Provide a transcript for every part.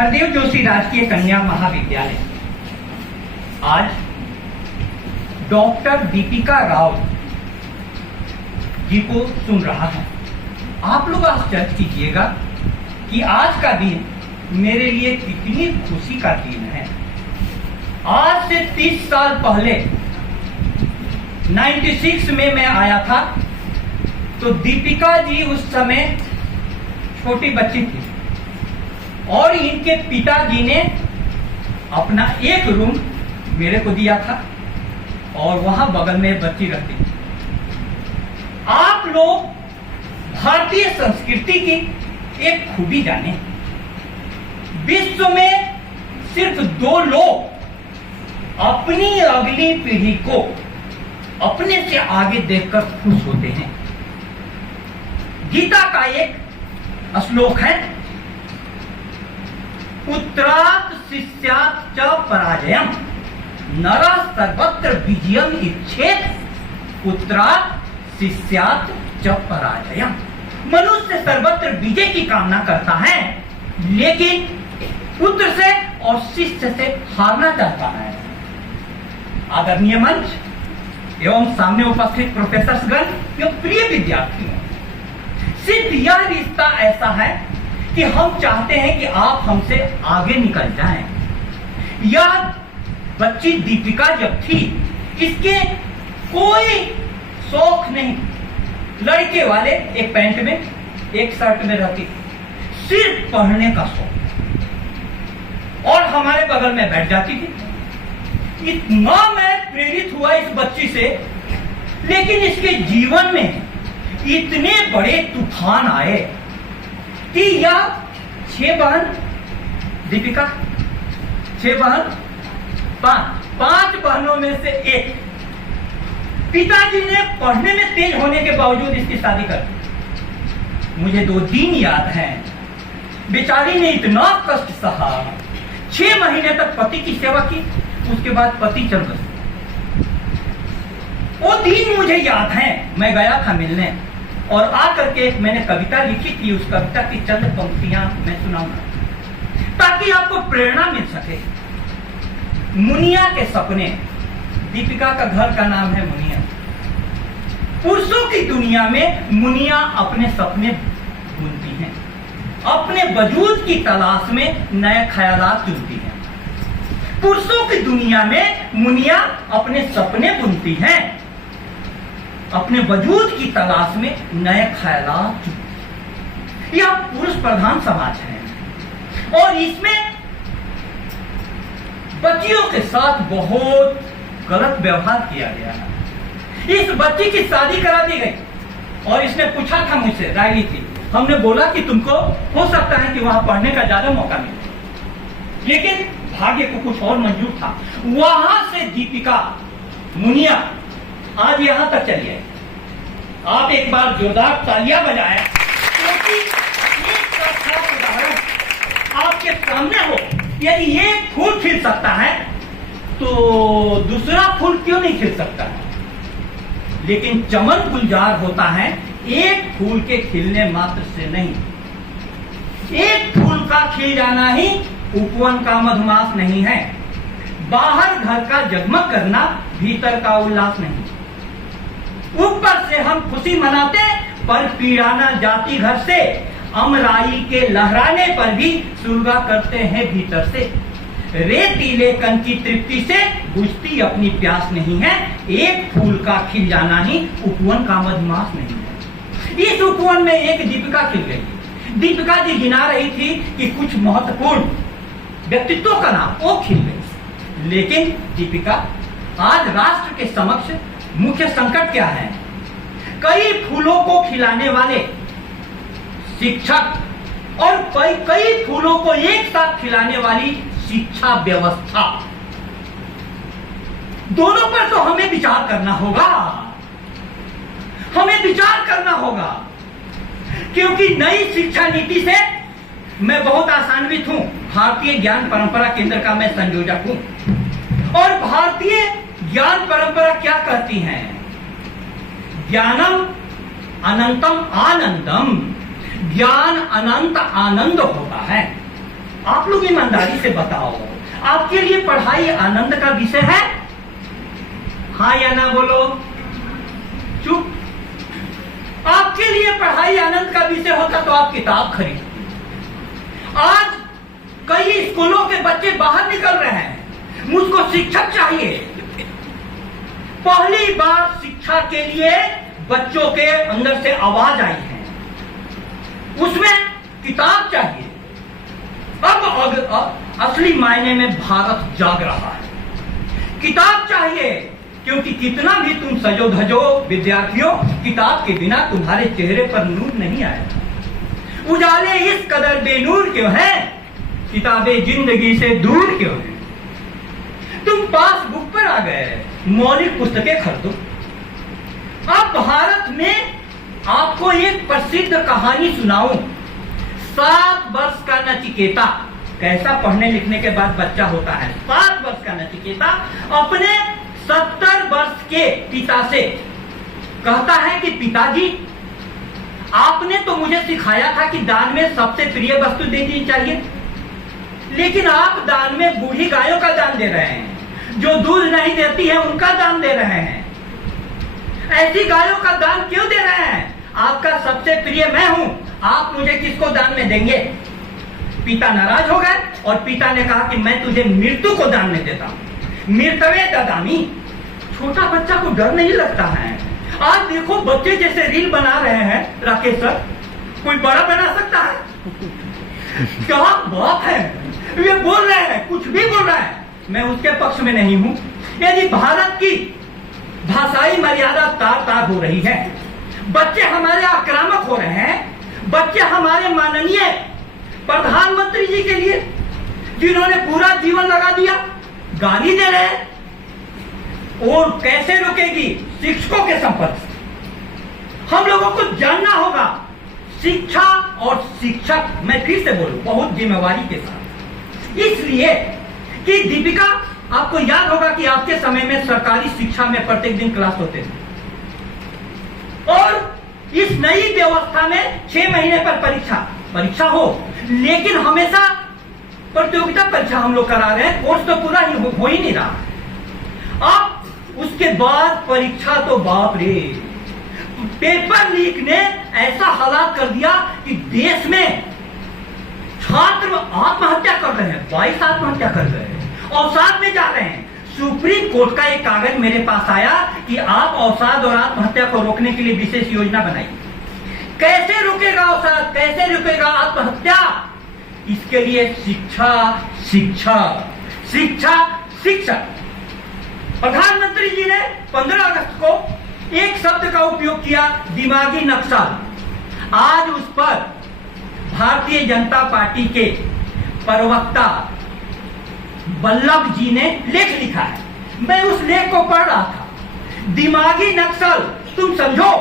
हरदेव जोशी राजकीय कन्या महाविद्यालय आज डॉक्टर दीपिका राव जी को सुन रहा है। आप लोग आश्चर्य कीजिएगा कि आज का दिन मेरे लिए कितनी खुशी का दिन है। आज से 30 साल पहले 96 में मैं आया था तो दीपिका जी उस समय छोटी बच्ची थी और इनके पिताजी ने अपना एक रूम मेरे को दिया था और वहां बगल में बच्ची रहती थी। आप लोग भारतीय संस्कृति की एक खूबी जाने, विश्व में सिर्फ 2 लोग अपनी अगली पीढ़ी को अपने से आगे देखकर खुश होते हैं। गीता का एक श्लोक है, पुत्रात् शिष्यात् च पराजयम् नरः सर्वत्र विजयम् इच्छेत् पुत्रात् शिष्यात् च पराजयम्। मनुष्य सर्वत्र विजय की कामना करता है लेकिन पुत्र से और शिष्य से हारना चाहता है। आदरणीय मंच एवं सामने उपस्थित प्रोफेसरगण एवं प्रिय विद्यार्थियों, सिर्फ यह रिश्ता ऐसा है कि हम चाहते हैं कि आप हमसे आगे निकल जाएं। यह बच्ची दीपिका जब थी इसके कोई शौक नहीं, लड़के वाले एक पैंट में एक शर्ट में रहती, सिर्फ पढ़ने का शौक और हमारे बगल में बैठ जाती थी। इतना मैं प्रेरित हुआ इस बच्ची से, लेकिन इसके जीवन में इतने बड़े तूफान आए कि यह 6 बहन, दीपिका 6 बहन, 5 बहनों में से एक। पिताजी ने पढ़ने में तेज होने के बावजूद इसकी शादी कर दी। मुझे 2 दिन याद हैं, बेचारी ने इतना कष्ट सहा, 6 महीने तक पति की सेवा की, उसके बाद पति चल बसे। वो दिन मुझे याद है, मैं गया था मिलने और आकर के मैंने कविता लिखी थी। उस कविता की चंद पंक्तियां मैं सुनाऊंगा ताकि आपको प्रेरणा मिल सके। मुनिया के सपने, दीपिका का घर का नाम है मुनिया। पुरुषों की दुनिया में मुनिया अपने सपने बुनती हैं, अपने वजूद की तलाश में नए ख्यालात चुनती हैं। पुरुषों की दुनिया में मुनिया अपने सपने बुनती हैं, अपने वजूद की तलाश में नए ख्यालात चुनती। यह पुरुष प्रधान समाज है और इसमें बच्चियों के साथ बहुत गलत व्यवहार किया गया है। इस बच्ची की शादी करा दी गई और इसने पूछा था मुझसे, राय ली थी। हमने बोला कि तुमको हो सकता है कि वहां पढ़ने का ज्यादा मौका मिले, लेकिन भाग्य को कुछ और मंजूर था। वहां से दीपिका मुनिया आज यहां तक चली है। आप एक बार जोरदार तालियां बजाएं क्योंकि एक अच्छा उदाहरण आपके सामने हो। यदि ये फूल खिल सकता है तो दूसरा फूल क्यों नहीं खिल सकता है? लेकिन चमन गुलजार होता है एक फूल के खिलने मात्र से नहीं। एक फूल का खिल जाना ही उपवन का मधुमास नहीं है। बाहर घर का जगमग करना भीतर का उल्लास नहीं। ऊपर से हम खुशी मनाते पर पीड़ा न जाती घर से। अमराई के लहराने पर भी सुलगा करते हैं भीतर से। रेतीले कण की तृप्ति से बुझती अपनी प्यास नहीं है। एक फूल का खिल जाना ही उपवन का मधुमास नहीं है। इस उपवन में एक दीपिका खिल गई। दीपिका जी गिना रही थी कि कुछ महत्वपूर्ण व्यक्तित्व का नाम, वो खिल गई। लेकिन दीपिका आज राष्ट्र के समक्ष मुख्य संकट क्या है? कई फूलों को खिलाने वाले शिक्षक और कई फूलों को एक साथ खिलाने वाली शिक्षा व्यवस्था, दोनों पर तो हमें विचार करना होगा। हमें विचार करना होगा क्योंकि नई शिक्षा नीति से मैं बहुत आशान्वित हूं। भारतीय ज्ञान परंपरा केंद्र का मैं संयोजक हूं और भारतीय ज्ञान परंपरा क्या कहती है? ज्ञानम अनंतम आनंदम, ज्ञान अनंत आनंद होता है। आप लोग ईमानदारी से बताओ, आपके लिए पढ़ाई आनंद का विषय है? हाँ या ना बोलो, चुप। आपके लिए पढ़ाई आनंद का विषय होता तो आप किताब खरीदते। आज कई स्कूलों के बच्चे बाहर निकल रहे हैं, मुझको शिक्षक चाहिए। पहली बार शिक्षा के लिए बच्चों के अंदर से आवाज आई है, उसमें किताब चाहिए। अब असली मायने में भारत जाग रहा है। किताब चाहिए, क्योंकि कितना भी तुम सजो धजो विद्यार्थियों, किताब के बिना तुम्हारे चेहरे पर नूर नहीं आएगा। उजाले इस कदर बेनूर क्यों हैं, किताबें जिंदगी से दूर क्यों हैं? तुम पासबुक पर आ गए, मौलिक पुस्तकें खरीदो। अब भारत में आपको एक प्रसिद्ध कहानी सुनाऊं। 7 वर्ष का नचिकेता, कैसा पढ़ने लिखने के बाद बच्चा होता है। 7 वर्ष का नचिकेता अपने 70 वर्ष के पिता से कहता है कि पिताजी, आपने तो मुझे सिखाया था कि दान में सबसे प्रिय वस्तु देनी चाहिए, लेकिन आप दान में बूढ़ी गायों का दान दे रहे हैं, जो दूध नहीं देती है उनका दान दे रहे हैं। ऐसी गायों का दान क्यों दे रहे हैं? आपका सबसे प्रिय मैं हूं, आप मुझे किसको दान में देंगे? पिता नाराज हो गए और पिता ने कहा कि मैं तुझे मृत्यु को दान में देता हूं। मृतवे ददामी। छोटा बच्चा को डर नहीं लगता है। आज देखो बच्चे जैसे रील बना रहे हैं राकेश सर, कोई बड़ा बना सकता है? क्या बात है, ये बोल रहे हैं, कुछ भी बोल रहा है। मैं उसके पक्ष में नहीं हूं। यदि भारत की भाषाई मर्यादा तार तार हो रही है, बच्चे हमारे आक्रामक हो रहे हैं, बच्चे हमारे माननीय प्रधानमंत्री जी के लिए, जिन्होंने पूरा जीवन लगा दिया, गाली दे रहे हैं। और कैसे रुकेगी? शिक्षकों के संपर्क से। हम लोगों को जानना होगा शिक्षा और शिक्षक, मैं फिर से बोलूं, बहुत जिम्मेवारी के साथ। इसलिए कि दीपिका, आपको याद होगा कि आपके समय में सरकारी शिक्षा में प्रत्येक दिन क्लास होते थे, और इस नई व्यवस्था में 6 महीने पर परीक्षा हो, लेकिन हमेशा प्रतियोगिता परीक्षा हम लोग करा रहे हैं। कोर्स तो पूरा हो ही नहीं रहा। अब उसके बाद परीक्षा, तो बाप रे, पेपर लीक ने ऐसा हालात कर दिया कि देश में छात्र आत्महत्या कर रहे हैं। 22 आत्महत्या कर रहे हैं, अवसाद में जा रहे हैं। सुप्रीम कोर्ट का एक कागज मेरे पास आया कि आप अवसाद और आत्महत्या को रोकने के लिए विशेष योजना बनाइए। कैसे रुकेगा अवसाद, कैसे रुकेगा आत्महत्या? इसके लिए शिक्षा शिक्षा शिक्षा शिक्षा। प्रधानमंत्री जी ने 15 अगस्त को एक शब्द का उपयोग किया, दिमागी नक्सल। आज उस पर भारतीय जनता पार्टी के प्रवक्ता वल्लभ जी ने लेख लिखा है। मैं उस लेख को पढ़ रहा था। दिमागी नक्सल, तुम समझो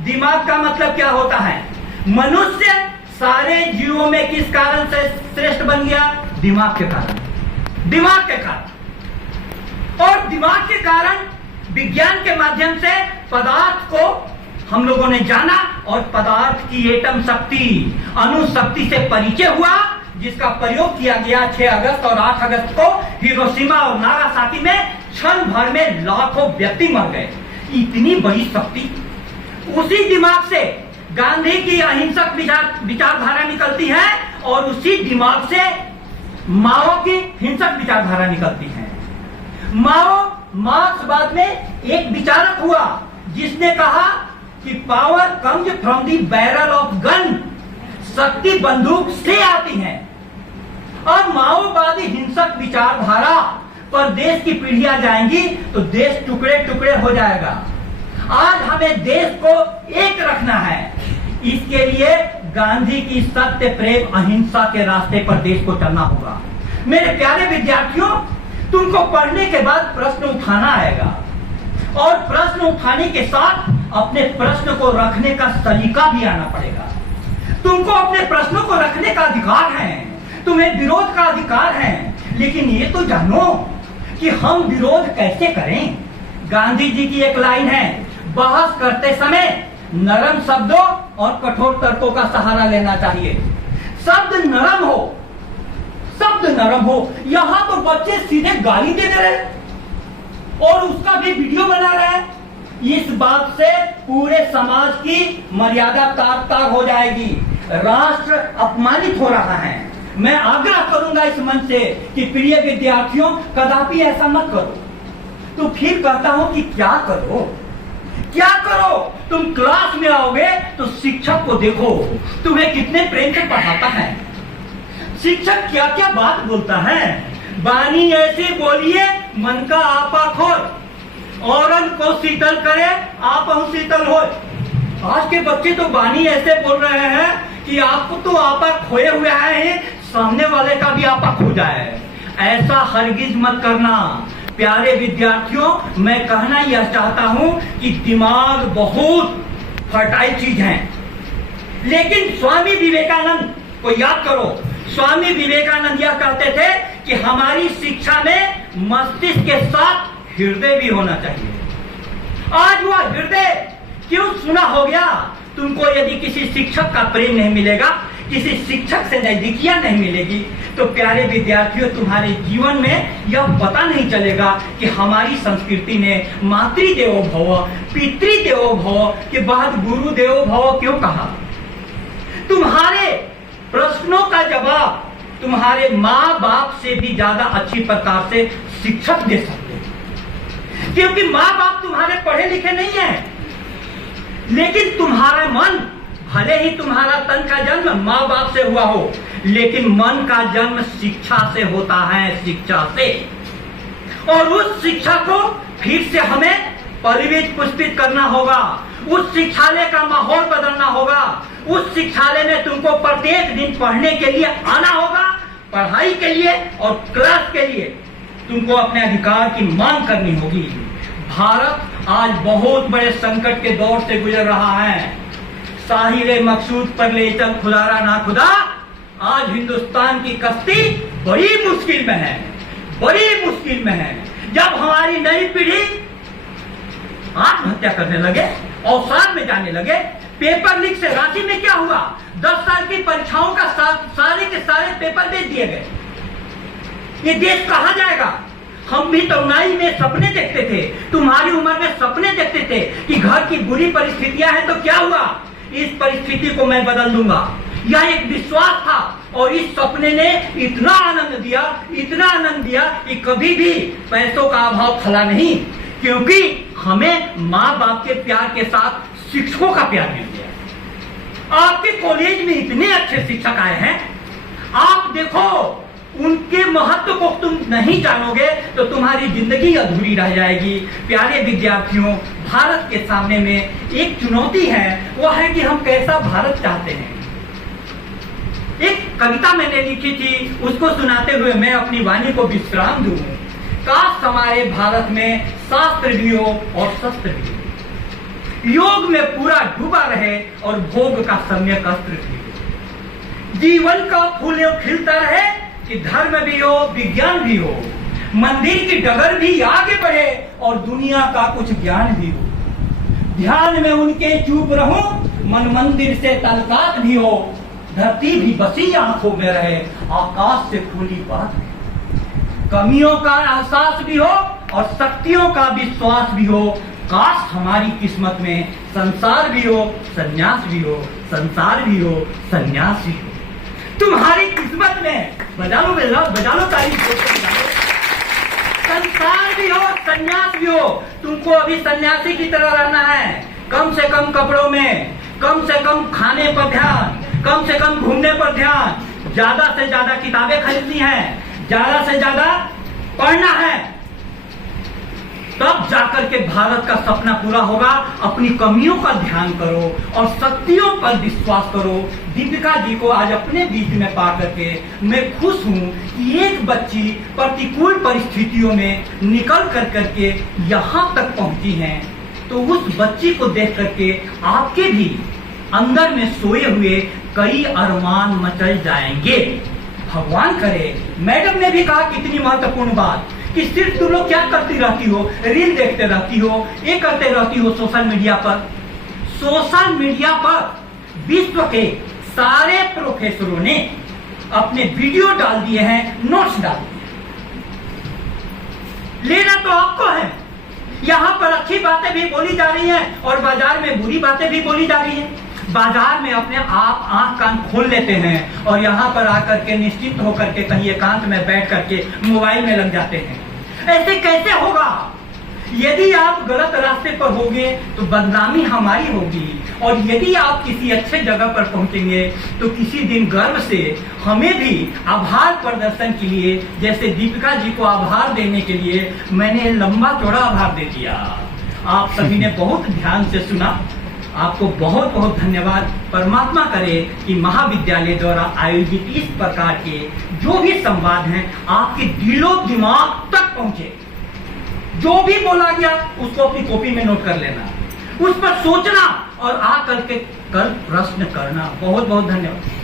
दिमाग का मतलब क्या होता है। मनुष्य सारे जीवों में किस कारण से श्रेष्ठ बन गया? दिमाग के कारण। दिमाग के कारण, और दिमाग के कारण विज्ञान के माध्यम से पदार्थ को हम लोगों ने जाना, और पदार्थ की एटम शक्ति, अणु शक्ति से परिचय हुआ, जिसका प्रयोग किया गया 6 अगस्त और 8 अगस्त को हिरोशिमा और नागासाकी में। क्षण भर में लाखों व्यक्ति मर गए। इतनी बड़ी शक्ति, उसी दिमाग से गांधी की अहिंसक विचारधारा निकलती है, और उसी दिमाग से माओ की हिंसक विचारधारा निकलती है। मार्क्सवाद में एक विचारक हुआ जिसने कहा कि power comes from the barrel of gun, शक्ति बंदूक से आती है। और माओवादी हिंसक विचारधारा पर देश की पीढ़ियां जाएंगी तो देश टुकड़े टुकड़े हो जाएगा। आज हमें देश को एक रखना है। इसके लिए गांधी की सत्य, प्रेम, अहिंसा के रास्ते पर देश को चलना होगा। मेरे प्यारे विद्यार्थियों, तुमको पढ़ने के बाद प्रश्न उठाना आएगा, और प्रश्न उठाने के साथ अपने प्रश्न को रखने का सलीका भी आना पड़ेगा। तुमको अपने प्रश्नों को रखने का अधिकार है, तुम्हें विरोध का अधिकार है, लेकिन ये तो जानो कि हम विरोध कैसे करें। गांधी जी की एक लाइन है, बहस करते समय नरम शब्दों और कठोर तर्कों का सहारा लेना चाहिए। शब्द नरम हो शब्द नरम हो। यहाँ तो बच्चे सीधे गाली दे रहे हैं और उसका भी वीडियो बना रहे हैं। इस बात से पूरे समाज की मर्यादा तार तार हो जाएगी। राष्ट्र अपमानित हो रहा है। मैं आग्रह करूंगा इस मंच से कि प्रिय विद्यार्थियों, कदापि ऐसा मत करो। तो फिर कहता हूं कि क्या करो, क्या करो? तुम क्लास में आओगे तो शिक्षक को देखो, तुम्हें कितने प्रेम से पढ़ाता है। शिक्षक क्या क्या बात बोलता है। बानी ऐसी बोलिए मन का आपा खोल, औरन को शीतल करे आप शीतल हो। आज के बच्चे तो बानी ऐसे बोल रहे हैं कि आपको तो आपा खोए हुए हैं, सामने वाले का भी आपा खो जाए। ऐसा हरगिज मत करना। प्यारे विद्यार्थियों, मैं कहना यह चाहता हूं कि दिमाग बहुत फर्टाइल चीज है, लेकिन स्वामी विवेकानंद को याद करो। स्वामी विवेकानंद यह कहते थे कि हमारी शिक्षा में मस्तिष्क के साथ हृदय भी होना चाहिए। आज वह हृदय क्यों सुना हो गया? तुमको यदि किसी शिक्षक का प्रेम नहीं मिलेगा, किसी शिक्षक से नजदीकियां नहीं मिलेगी, तो प्यारे विद्यार्थियों, तुम्हारे जीवन में यह पता नहीं चलेगा कि हमारी संस्कृति ने मातृदेवो भव, पितृदेवो भव के बाद गुरुदेवो भव क्यों कहा? तुम्हारे प्रश्नों का जवाब तुम्हारे माँ बाप से भी ज्यादा अच्छी प्रकार से शिक्षक दे सकते हैं, क्योंकि माँ बाप तुम्हारे पढ़े लिखे नहीं है, लेकिन तुम्हारा मन, भले ही तुम्हारा तन का जन्म माँ बाप से हुआ हो, लेकिन मन का जन्म शिक्षा से होता है, शिक्षा से। और उस शिक्षा को फिर से हमें परिवेश पुष्पित करना होगा। उस शिक्षालय का माहौल बदलना होगा। उस शिक्षालय में तुमको प्रत्येक दिन पढ़ने के लिए आना होगा, पढ़ाई के लिए और क्लास के लिए तुमको अपने अधिकार की मांग करनी होगी। भारत आज बहुत बड़े संकट के दौर से गुजर रहा है। साहिल मकसूद पर ले चल खुदारा ना खुदा, आज हिंदुस्तान की कश्ती बड़ी मुश्किल में है, बड़ी मुश्किल में है। जब हमारी नई पीढ़ी आत्महत्या करने लगे, अवसाद में जाने लगे, पेपर लीक से रांची में क्या हुआ? 10 साल की परीक्षाओं का सारे के सारे पेपर दे दिए गए। ये देश कहां जाएगा? हम भी तरुणाई में सपने देखते थे, तुम्हारी उम्र में सपने देखते थे कि घर की बुरी परिस्थितियां हैं, तो क्या हुआ? इस परिस्थिति को मैं बदल दूंगा। यह एक विश्वास था और इस सपने ने इतना आनंद दिया, इतना आनंद दिया कि कभी भी पैसों का अभाव खला नहीं, क्योंकि हमें माँ बाप के प्यार के साथ शिक्षकों का प्यार मिल गया। आपके कॉलेज में इतने अच्छे शिक्षक आए हैं, आप देखो, उनके महत्व को तुम नहीं जानोगे तो तुम्हारी जिंदगी अधूरी रह जाएगी। प्यारे विद्यार्थियों, भारत के सामने में एक चुनौती है, वह है कि हम कैसा भारत चाहते हैं। एक कविता मैंने लिखी थी, उसको सुनाते हुए मैं अपनी वाणी को विश्राम दूं। काश हमारे भारत में शास्त्र भी हो और शस्त्र भी हो, योग में पूरा डूबा रहे और भोग का सम्यक अस्त्र भी हो। जीवन का फूल खिलता रहे कि धर्म भी हो, विज्ञान भी हो, मंदिर की डगर भी आगे बढ़े और दुनिया का कुछ ज्ञान भी हो। ध्यान में उनके चुप रहूं, मन मंदिर से तलकात भी हो, धरती भी बसी आंखों में रहे, आकाश से खुली बात भी। कमियों का एहसास भी हो और शक्तियों का विश्वास भी हो। काश हमारी किस्मत में संसार भी हो, संन्यास भी हो, संसार भी हो, संन्यास भी हो। तुम्हारी किस्मत में बजा लो तारीफ, संसार भी हो, संन्यास भी हो। तुमको अभी सन्यासी की तरह रहना है। कम से कम कपड़ों में, कम से कम खाने पर ध्यान, कम से कम घूमने पर ध्यान, ज्यादा से ज्यादा किताबें खरीदनी है, ज्यादा से ज्यादा पढ़ना है, तब जाकर के भारत का सपना पूरा होगा। अपनी कमियों का ध्यान करो और शक्तियों पर विश्वास करो। दीपिका जी को आज अपने बीच में पा करके मैं खुश हूं कि एक बच्ची प्रतिकूल परिस्थितियों में निकल कर करके यहाँ तक पहुंची है। तो उस बच्ची को देख करके आपके भी अंदर में सोए हुए कई अरमान मचल जाएंगे। भगवान करे। मैडम ने भी कहा कितनी महत्वपूर्ण बात कि सिर्फ तुम लोग क्या करती रहती हो, रील देखते रहती हो, ये करते रहती हो सोशल मीडिया पर। सोशल मीडिया पर विश्व के सारे प्रोफेसरों ने अपने वीडियो डाल दिए हैं, नोट्स डाल दिए हैं। लेना तो आपको है। यहां पर अच्छी बातें भी बोली जा रही हैं और बाजार में बुरी बातें भी बोली जा रही हैं। बाजार में अपने आप आंख कान खोल लेते हैं और यहां पर आकर के निश्चिंत होकर के कहीं एकांत में बैठ करके मोबाइल में लग जाते हैं। ऐसे कैसे होगा? यदि आप गलत रास्ते पर होंगे तो बदनामी हमारी होगी, और यदि आप किसी अच्छे जगह पर पहुंचेंगे तो किसी दिन गर्व से हमें भी आभार प्रदर्शन के लिए, जैसे दीपिका जी को आभार देने के लिए मैंने लंबा चौड़ा आभार दे दिया। आप सभी ने बहुत ध्यान से सुना, आपको बहुत बहुत धन्यवाद। परमात्मा करे कि महाविद्यालय द्वारा आयोजित इस प्रकार के जो भी संवाद हैं आपके दिलो दिमाग तक पहुंचे। जो भी बोला गया उसको अपनी कॉपी में नोट कर लेना, उस पर सोचना और आकर के कल प्रश्न करना। बहुत बहुत धन्यवाद।